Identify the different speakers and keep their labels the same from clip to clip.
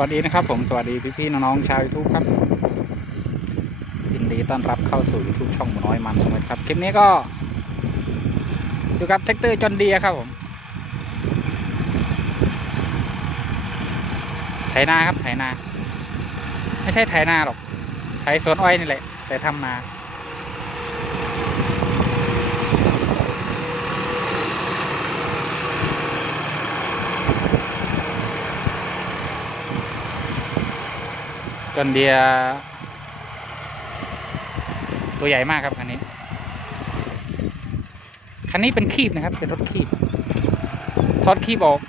Speaker 1: วัสดีนะครับผมสวัสดีพี่ๆน้องๆชาวยูทูบครับยินดีต้อนรับเข้าสู่ยูทูบช่องน้อยมันนะครับคลิปนี้ก็อยู่กับแท็กเตอร์จอนเดียครับผมไถนาครับไถนา ไม่ใช่ไถนาหรอกไถสวนอ้อยนี่แหละ แต่ทำนา จนเดีย ตัวใหญ่มากครับคันนี้ คันนี้เป็นคีบนะครับ เป็นรถคีบทอดคีบออก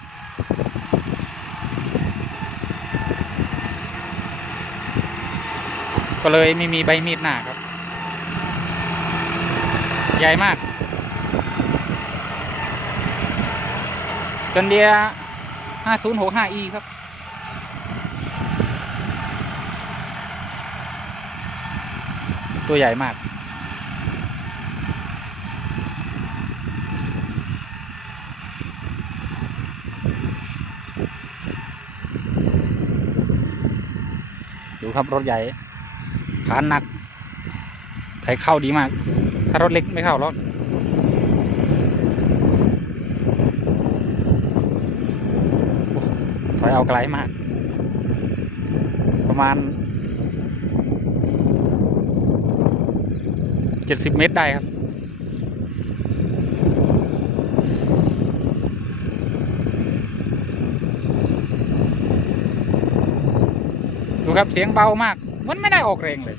Speaker 1: ก็เลยไม่มีใบมีดหน้าครับ ใหญ่มาก จนเดีย 5065e ครับ ตัวใหญ่มาก ดูครับรถใหญ่ผานหนักไถเข้าดีมาก ถ้ารถเล็กไม่เข้ารถถอยเอาไกลมาก ประมาณ เจ็ดสิบเมตรได้ครับ ดูครับเสียงเบามาก มันไม่ได้ออกแรงเลย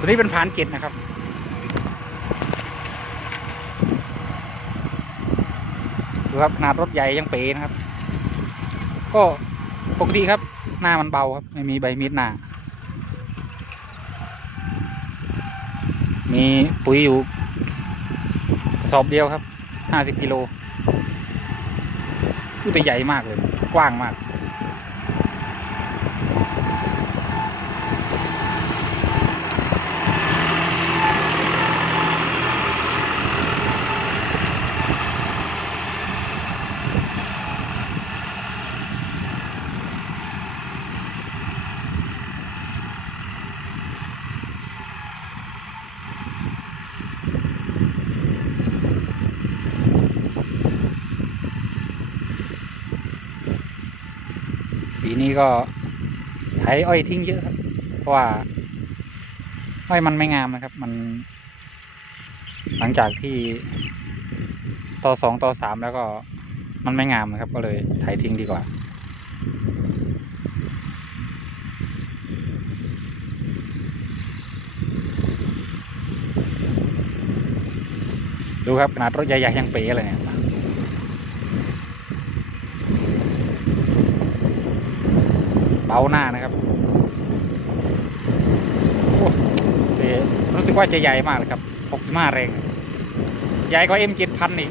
Speaker 1: ตัวนี้เป็นผานเกตนะครับ ดูครับขนาดรถใหญ่ยังเป๋นะครับ ก็ปกติครับ หน้ามันเบาครับ ไม่มีใบมีดหน้า มีปุ๋ยอยู่กระสอบเดียวครับห้าสิบกิโลคือแต่ใหญ่มากเลย กว้างมาก ปี นี้ก็ไถอ้อยทิ้งเยอะครับ เพราะว่าอ้อยมันไม่งามนะครับ มัน หลังจากที่ต่อสองต่อสามแล้วก็มันไม่งามนะครับ ก็เลยไถทิ้งดีกว่าดูครับขนาดรถใหญ่ๆยังเป๋เลยเนี่ย เบาหน้านะครับโอ้แต่รู้สึกว่าจะใหญ่มากเลยครับ 65 แรง ใหญ่กว่า M 7000 อีก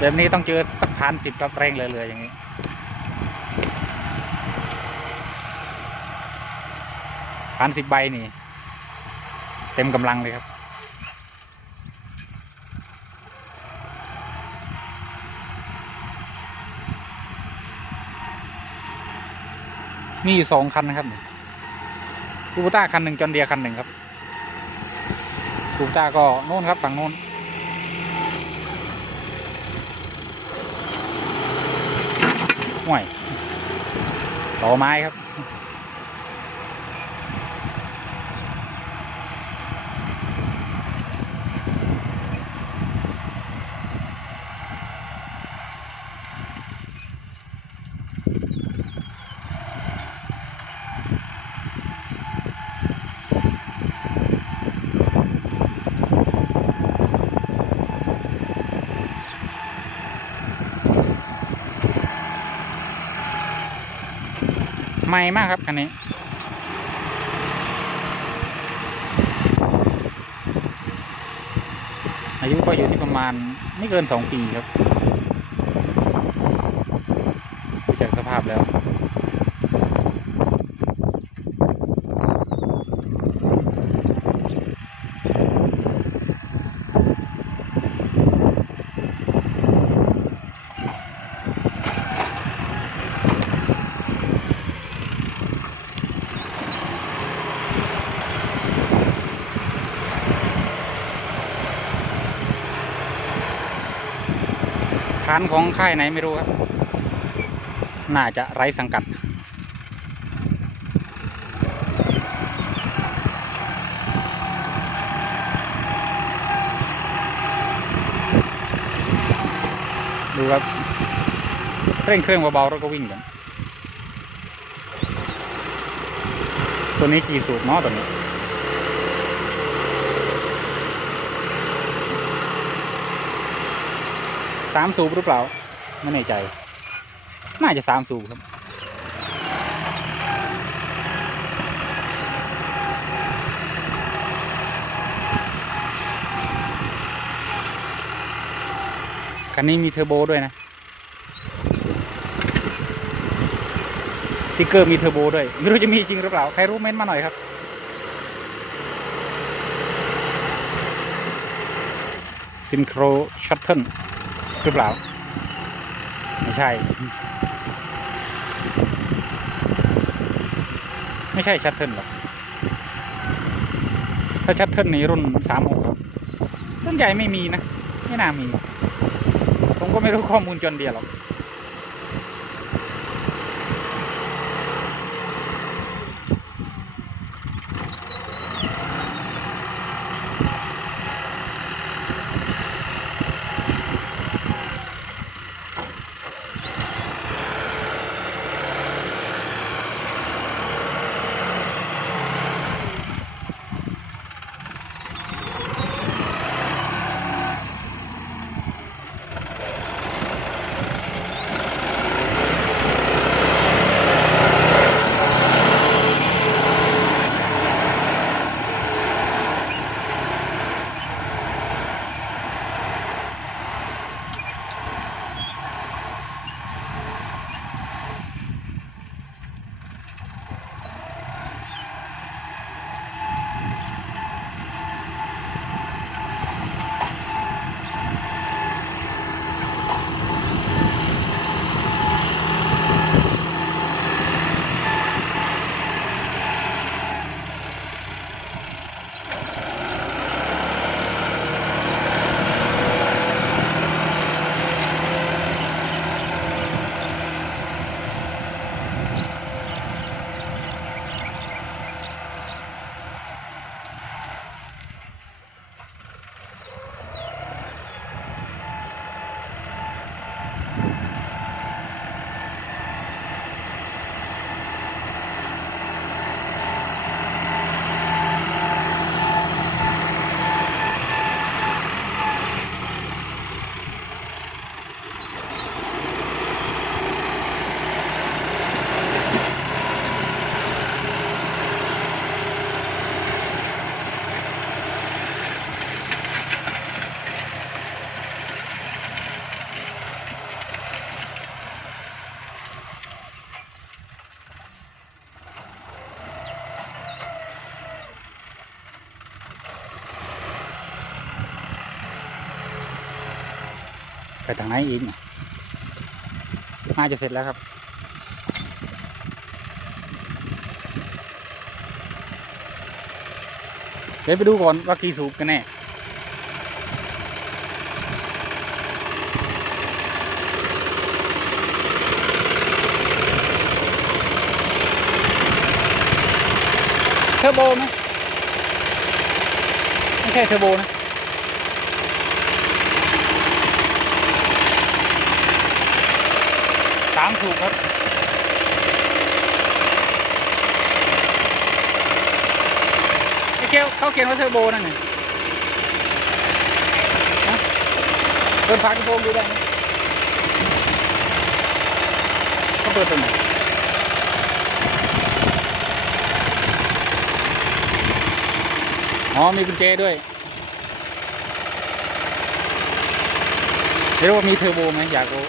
Speaker 1: แบบนี้ต้องเจอสักพันสิบกับแรงเลยเลยอย่างนี้พันสิบใบนี่ เต็มกำลังเลยครับมีอยู่สองคันนะครับคูบูต้าคันหนึ่งจอนเดียคันหนึ่งครับคูบูต้าก็โน่นครับฝั่งโน้นห่วยต่อไม้ครับ หม่มากครับคันนี้ อายุก็อยู่ที่ประมาณไม่เกินสองปีครับดูจากสภาพแล้วานของค่ายไหนไม่รู้ครับ น่าจะไร้สังกัด ดูครับ เร่งเครื่องเบาๆแล้วก็วิ่งกัน ตัวนี้กี่สูบเนาะตัวนี้ สามสูบหรือเปล่า ไม่แน่ใจ น่าจะสามสูบครับ คันนี้มีเทอร์โบด้วยนะติ๊กเกอร์มีเทอร์โบด้วย ไม่รู้จะมีจริงหรือเปล่า ใครรู้เม้นมาหน่อยครับซินโครชัตเทิล หรือเปล่า ไม่ใช่ ไม่ใช่ชัตเทิลหรอก ถ้าชัตเทิลนี้รุ่นสามหกครับรุ่นใหญ่ไม่มีนะ ไม่น่ามี ผมก็ไม่รู้ข้อมูลจนเดียวหรอก ทางไหนอีกน่าจะเสร็จแล้วครับ เดี๋ยวไปดูก่อนว่ากี่สูบกันแน่เทอร์โบไหมไม่ใช่เทอร์โบนะามถูกครับไอ้เกลเข้าเขียนว่าเทอร์โบนั่นไงเปิดฝากระโปรงดูได้ไหมเขาเปิดตรงไหนอ๋อมีกุญแจด้วยเม่รู้ว่ามีเทอร์โบไหมอยากรู้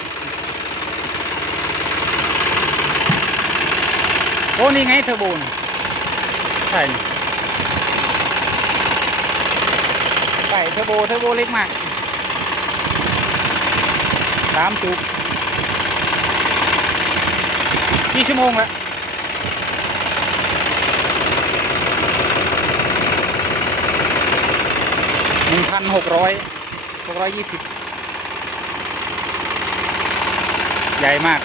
Speaker 1: โอ้นี่ไงเทอร์โบนี่ใช่นี่ใช่เทอร์โบเทอร์โบเล็กมากสามสูบกี่ชั่วโมงแล้วหนึ่งพันหกร้อยหกร้อยยี่สิบใหญ่มาก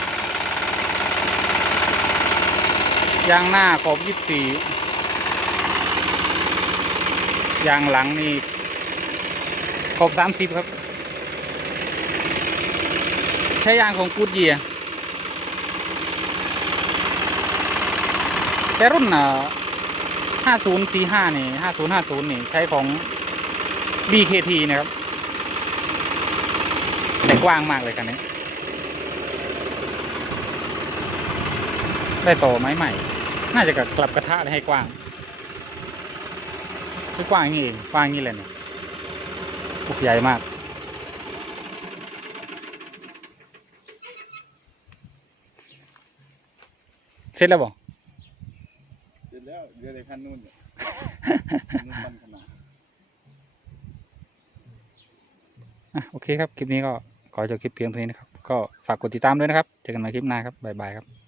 Speaker 1: ยางหน้าขอบยี่สี่ยางหลังนี่ขอบสามสิบครับ ใช้ยางของกูดเยียแต่รุ่นอะห้าศูนย์สี่ห้านี่ห้าศูนย์ห้าศูนย์นี่ใช้ของ BKT นะครับ แต่กว้างมากเลยคันนี้ได้ต่อไม้ใหม่ น่าจะกลับกระทะให้กว้างคือกว้างอย่างนี้เองกว้างอย่างนี้เลยเนี่ยปุกใหญ่มากเสร็จแล้วบอก
Speaker 2: เสร็จแล้วเหลือแต่คันนู่นเนี่ยนู่นมันขนาด
Speaker 1: อะโอเคครับ คลิปนี้ก็ขอจบคลิปเพียงเท่านี้นะครับ ก็ฝากกดติดตามด้วยนะครับ เจอกันใหม่คลิปหน้าครับ บ๊ายบายครับ